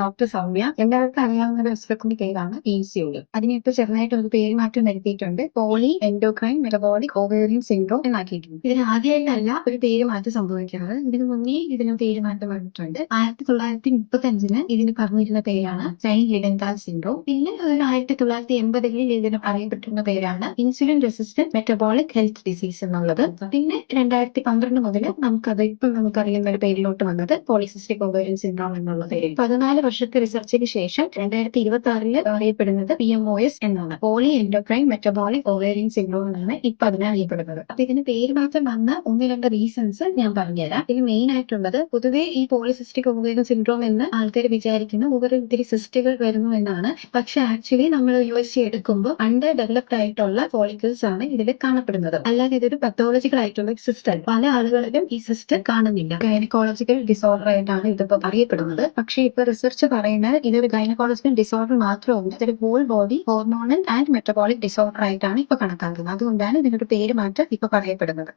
Doctor Soumya. എല്ലാവർക്കും അറിയാവുന്ന ഒരു അസുഖത്തിന്റെ പേരാണ് PCOD. അതിനിപ്പോൾ ചെറുതായിട്ടൊരു പേര് മാറ്റം വരുത്തിയിട്ടുണ്ട്. Poly endocrine metabolic ovarian syndrome എന്നാക്കിയിട്ടുണ്ട്. ഇതിന് ആദ്യമായിട്ടല്ല ഒരു പേര് മാറ്റം സംഭവിക്കുന്നത്. ഇതിനു മുന്നേ ഇതിന് പേര് മാറ്റം വന്നിട്ടുണ്ട്. 1935 ഇതിന് പറഞ്ഞിരുന്ന പേരാണ് ചൈൽഡ് ലിഡൻഡാൽ സിൻഡ്രോം. പിന്നെ 1980 ഇതിന് പറയപ്പെട്ടിരുന്ന പേരാണ് insulin resistant metabolic health disease എന്നുള്ളത്. പിന്നെ 2012 മുതൽ നമുക്കറിയുന്ന ഒരു പേരിലോട്ട് വന്നത് പോളിസിസ്റ്റിക് ഓവേറിയൻ സിൻഡ്രോം എന്നുള്ള പേര്. 14 വർഷത്തെ റിസർച്ചിന് ശേഷം 2026 അറിയപ്പെടുന്നത് PMOS എന്നാണ്. Poly endocrine metabolic ovarian syndrome എന്നാണ് ഇപ്പൊ അതിനെ അറിയപ്പെടുന്നത്. അപ്പൊ ഇതിന് പേര് മാറ്റം വന്ന ഒന്ന് രണ്ട് റീസൺസ് ഞാൻ പറഞ്ഞുതരാം. ഇതിൽ മെയിൻ ആയിട്ടുള്ളത് പൊതുവെ ഈ പോളിസിസ്റ്റിക് ഓവേറിയൻ സിൻഡ്രോം എന്ന് ആൾക്കാർ വിചാരിക്കുന്നു ഓവറിൽ ഇത്തിരി സിസ്റ്റുകൾ വരുന്നു എന്നാണ്. പക്ഷെ ആക്ച്വലി നമ്മൾ USG എടുക്കുമ്പോൾ അണ്ടർ ഡെവലപ്ഡ് ആയിട്ടുള്ള ഫോളിക്കിൾസ് ആണ് ഇതിൽ കാണപ്പെടുന്നത്. അല്ലാതെ ഇതൊരു പത്തോളജിക്കൽ ആയിട്ടുള്ള സിസ്റ്റ് അല്ല. പല ആളുകളിലും ഈ സിസ്റ്റ് കാണുന്നില്ല. ഗൈനക്കോളജിക്കൽ ഡിസോർഡർ ആയിട്ടാണ് ഇതിപ്പോ അറിയപ്പെടുന്നത്. പക്ഷേ ഇപ്പൊ റിസർച്ച് പറയുന്നത് ഇതൊരു ഗൈനക്കോളജിക്കൽ ഡിസോർഡർ മാത്രമല്ല, ഇതൊരു whole body hormonal and metabolic disorder ആയിട്ടാണ് ഇപ്പൊ കണക്കാക്കുന്നത്. അതുകൊണ്ടാണ് ഇതിനൊരു പേര് മാറ്റം ഇപ്പൊ പറയപ്പെടുന്നത്.